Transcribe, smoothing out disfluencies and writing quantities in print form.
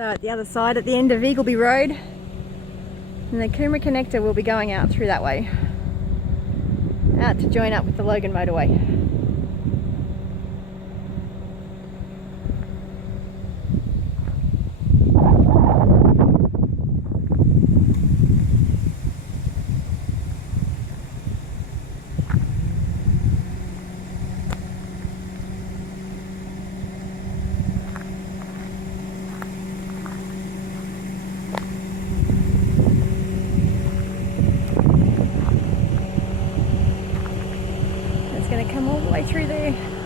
So at the other side, at the end of Eagleby Road, and the Coomera Connector will be going out through that way, out to join up with the Logan motorway. It's going to come all the way through there.